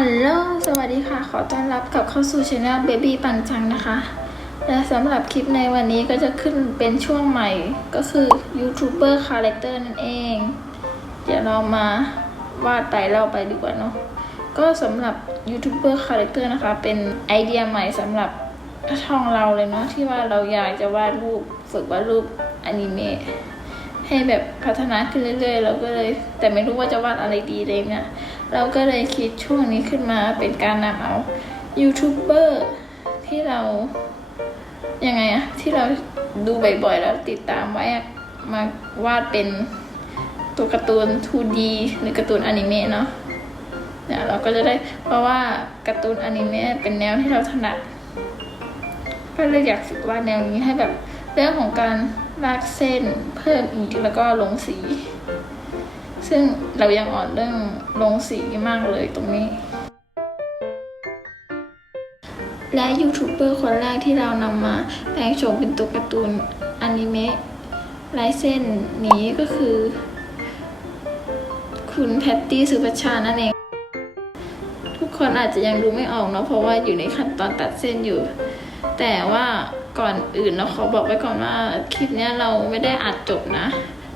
ฮัลโหล สวัสดีค่ะ ขอต้อนรับกลับเข้าสู่ช anel Baby ปังจังนะคะ และสำหรับคลิปในวันนี้ก็จะขึ้นเป็นช่วงใหม่ก็คือยูทูบเบอร์คาแรคเตอร์นั่นเอง เดี๋ยวเรามาวาดไปเล่าไปดีกว่าเนาะ ก็สำหรับยูทูบเบอร์คาแรคเตอร์นะคะ เป็นไอเดียใหม่สำหรับช่องเราเลยเนาะที่ว่าเราอยากจะวาดรูปฝึกวาดรูปอนิเมะ ให้แบบพัฒนาขึ้นเรื่อย ๆ เราก็เลย แต่ไม่รู้ว่าจะวาดอะไรดีเลยเนี่ยเราก็เลยคิดช่วงนี้ขึ้นมาเป็นการนำเอายูทูบเบอร์ที่เรายังไงอะที่เราดูบ่อยๆ แล้วติดตามไว้มาวาดเป็นตัวการ์ตูน 2D หรือการ์ตูนอนิเมะเนาะเนี่ยเราก็จะได้เพราะว่าการ์ตูนอนิเมะเป็นแนวที่เราถนัดก็เลยอยากฝึกวาดแนวนี้ให้แบบเรื่องของการ ลากเส้นเพิ่มอีกแล้วก็ลงสี ซึ่งเรายังอ่อนเรื่องลงสีมากเลยตรงนี้ และยูทูบเบอร์คนแรกที่เรานำมาแปลงโฉมเป็นตัวการ์ตูนอนิเมะลายเส้นนี้ก็คือ คุณแพตตี้สุภชานั่นเอง ทุกคนอาจจะยังดูไม่ออกเนาะเพราะว่าอยู่ในขั้นตอนตัดเส้นอยู่ แต่ว่า ก่อนอื่นเราขอบอกไว้ก่อนว่าคลิปนี้เราไม่ได้อัดจบนะ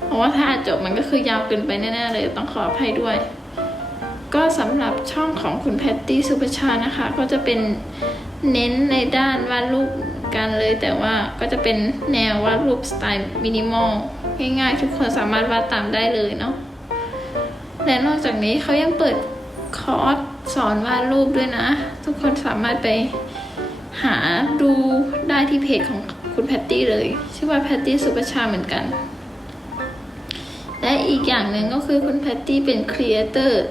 เพราะว่าถ้าอัดจบมันก็คือยาวเกินไปแน่ๆเลยต้องขออภัยด้วย ก็สำหรับช่องของคุณแพตตี้สุภชานะคะ ก็จะเป็นเน้นในด้านวาดรูปกันเลย แต่ว่าก็จะเป็นแนววาดรูปสไตล์มินิมอลง่ายๆ ทุกคนสามารถวาดตามได้เลยเนาะและนอกจากนี้เขายังเปิดคอร์สสอนวาดรูปด้วยนะ ทุกคนสามารถไป หาดูได้ที่เพจของคุณแพตตี้เลย ชื่อว่าแพตตี้สุประชาเหมือนกัน และอีกอย่างหนึ่งก็คือคุณแพตตี้เป็นครีเอเตอร์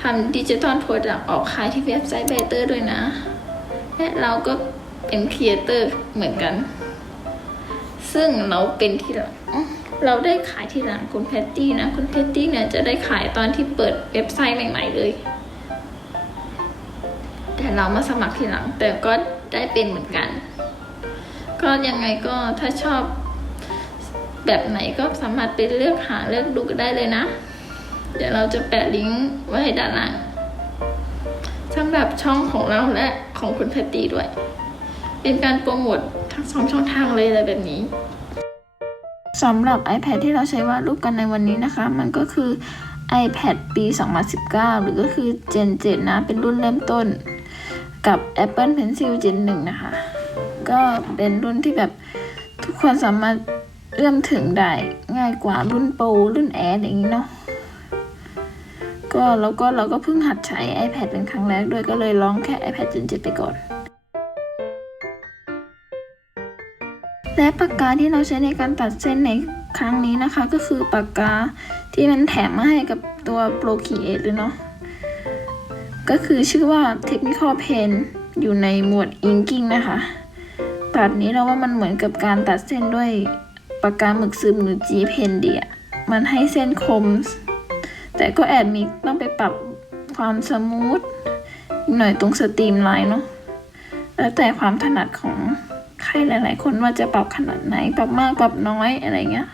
ทำดิจิตอลโปรดักต์ออกขายที่เว็บไซต์เบเตอร์ด้วยนะ และเราก็เป็นครีเอเตอร์เหมือนกัน ซึ่งเราเป็นทีหลังเราได้ขายทีหลังคุณแพตตี้นะ คุณแพตตี้เนี่ยจะได้ขายตอนที่เปิดเว็บไซต์ใหม่ ๆ เลย แต่เรามาสมัครทีหลัง แต่ก็ ได้เป็นเหมือนกัน ก็ยังไงก็ถ้าชอบแบบไหนก็สามารถไปเลือกหาเลือกดูก็ได้เลยนะ เดี๋ยวเราจะแปะลิงก์ไว้ให้ด้านล่างสำหรับช่องของเราและของคุณแพตตี้ด้วย เป็นการโปรโมททั้งสองช่องทางเลยอะไรแบบนี้สำหรับ iPad ที่เราใช้วาดรูปกันในวันนี้นะคะ มันก็คือ iPad ปี 2019 หรือก็คือ Gen 7 นะ เป็นรุ่นเริ่มต้น กับ Apple Pencil Gen 1 นะคะ ก็เป็นรุ่นที่แบบทุกคนสามารถเอื้อมถึงได้ง่ายกว่ารุ่นโปรรุ่นแอร์อย่างนี้เนาะก็แล้วก็เราก็เพิ่งหัดใช้ iPad เป็นครั้งแรกด้วยก็เลยลองแค่ iPad Gen 7 ไปก่อน และปากกาที่เราใช้ในการตัดเส้นในครั้งนี้นะคะ ก็คือปากกาที่มันแถมมาให้กับตัว Pro Create เลยเนาะ ก็คือชื่อว่า Technical Pen อยู่ในหมวด Inking นะคะ ตัดนี้เราว่ามันเหมือนกับการตัดเส้นด้วยปากกาหมึกซึมหรือ G Pen ดีอะมันให้เส้นคม แต่ก็แอบมีต้องไปปรับความสมูทหน่อยตรงสตรีมไลน์เนาะแล้วแต่ความถนัดของใครหลาย ๆ คนว่าจะปรับขนาดไหน ปรับมาก ปรับน้อยอะไรเงี้ย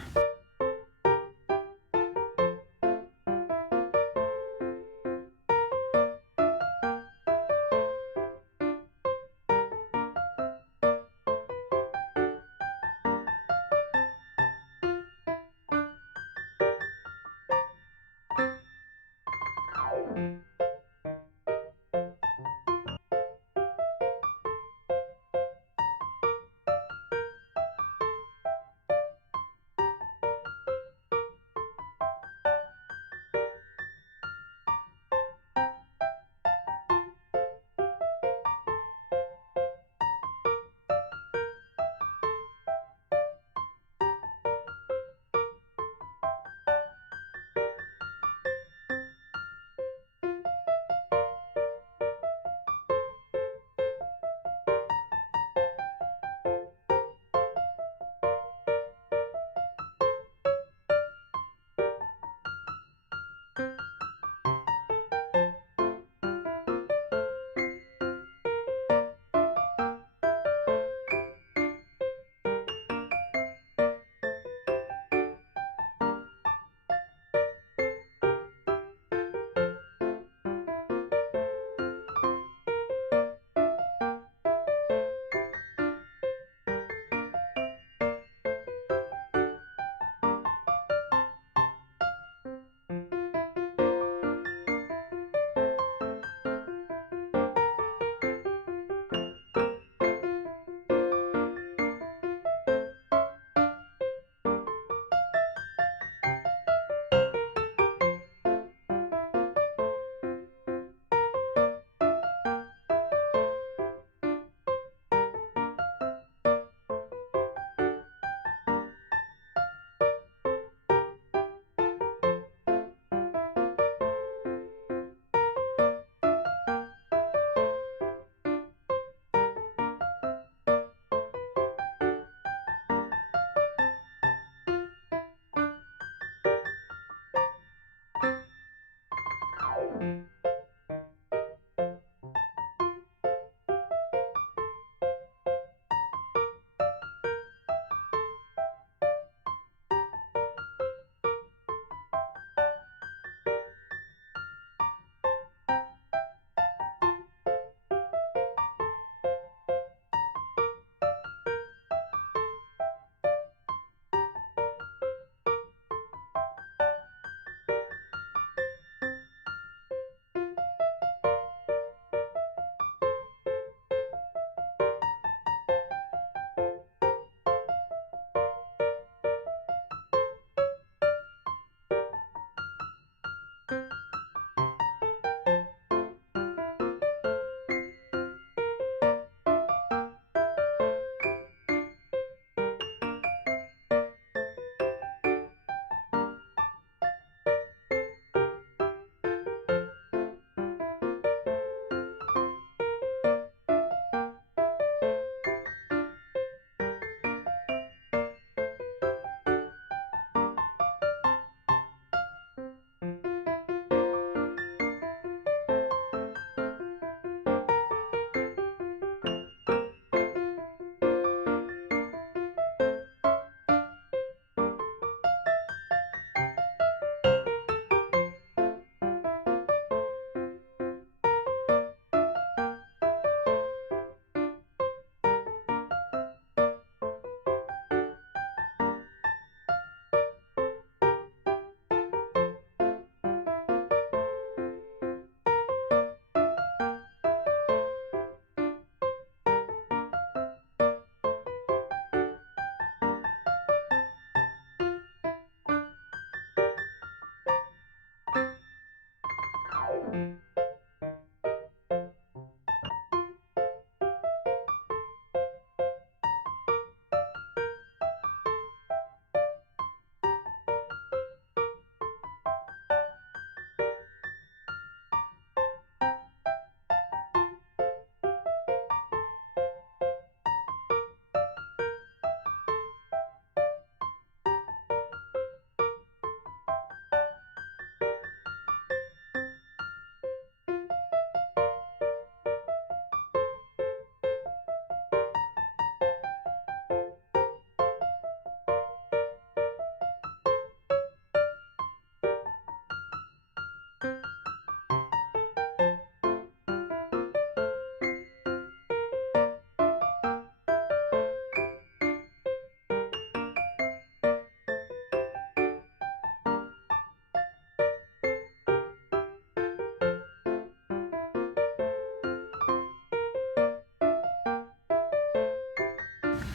Bye.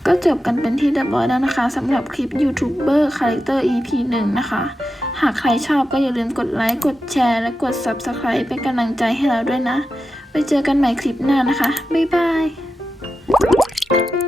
ก็จบกันเป็นที่เรียบร้อยแล้วนะคะสำหรับคลิปยูทูบเบอร์คาแรคเตอร์ EP 1 นะคะ หากใครชอบก็อย่าลืมกดไลค์ กดแชร์ และกด Subscribe เป็นกำลังใจให้เราด้วยนะ ไปเจอกันใหม่คลิปหน้านะคะ บ๊ายบาย